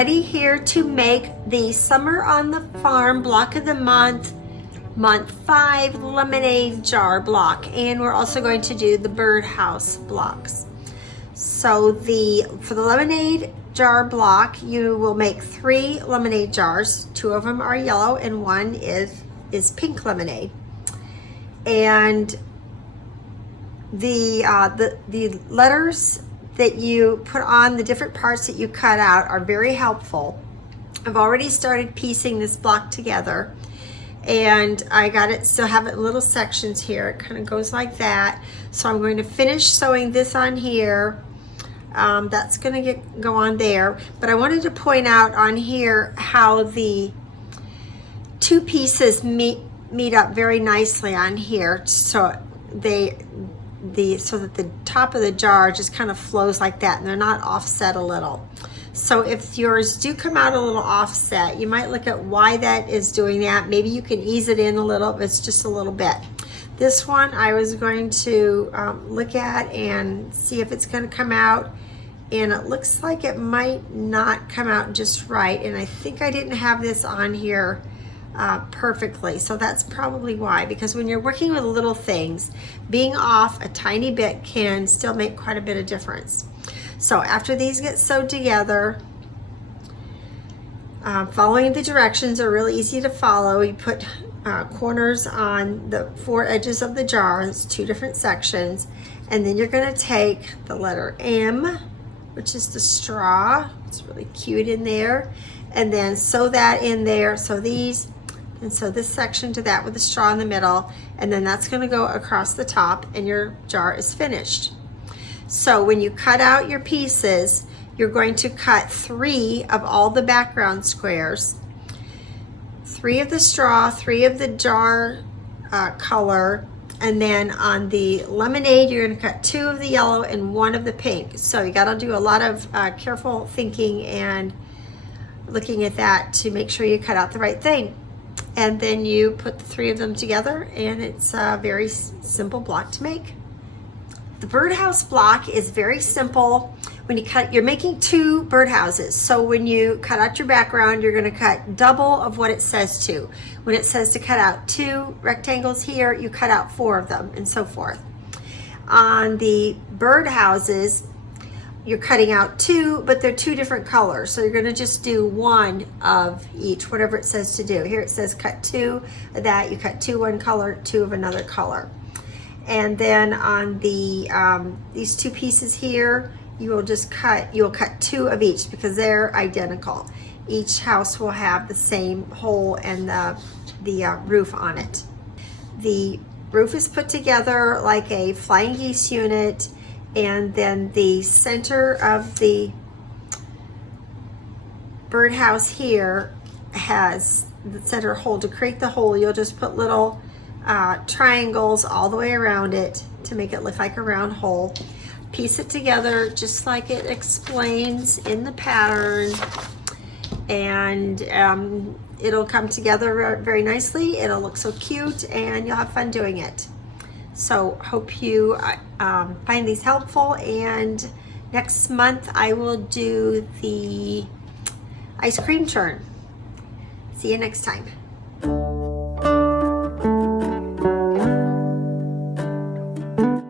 ready here to make the Summer on the Farm block of the month 5 lemonade jar block, and we're also going to do the birdhouse blocks. So for the lemonade jar block, you will make 3 lemonade jars. 2 of them are yellow and 1 is pink lemonade. And the letters that you put on the different parts that you cut out are very helpful. I've already started piecing this block together, and I got it, still have it in little sections here. It kind of goes like that. So I'm going to finish sewing this on here. That's going to go on there, but I wanted to point out on here how the 2 pieces meet up very nicely on here, so so that the top of the jar just kind of flows like that, and they're not offset a little. So if yours do come out a little offset, you might look at why that is doing that. Maybe you can ease it in a little, but it's just a little bit. This one I was going to look at and see if it's going to come out, and it looks like it might not come out just right, and I think I didn't have this on here perfectly, so that's probably why, because when you're working with little things, being off a tiny bit can still make quite a bit of difference. So after these get sewed together, following the directions are really easy to follow. You put corners on the 4 edges of the jars, 2 different sections, and then you're going to take the letter M, which is the straw. It's really cute in there, and then sew that in there. So these, and sew this section to that with the straw in the middle, and then that's going to go across the top, and your jar is finished. So when you cut out your pieces, you're going to cut 3 of all the background squares, 3 of the straw, 3 of the jar color, and then on the lemonade you're going to cut 2 of the yellow and 1 of the pink. So you got to do a lot of careful thinking and looking at that to make sure you cut out the right thing. And then you put the 3 of them together, and it's a very simple block to make. The birdhouse block is very simple. When you cut, you're making 2 birdhouses. So when you cut out your background, you're going to cut double of what it says to. When it says to cut out 2 rectangles here, you cut out 4 of them, and so forth. On the birdhouses, you're cutting out 2, but they're 2 different colors. So you're going to just do 1 of each, whatever it says to do. Here it says cut 2 of that. You cut 2 one color, 2 of another color. And then on the these 2 pieces here, you'll cut 2 of each because they're identical. Each house will have the same hole and the roof on it. The roof is put together like a flying geese unit, and then the center of the birdhouse here has the center hole. To create the hole, you'll just put little triangles all the way around it to make it look like a round hole. Piece it together just like it explains in the pattern, and it'll come together very nicely. It'll look so cute, and you'll have fun doing it. So hope you find these helpful, and next month I will do the ice cream churn. See you next time.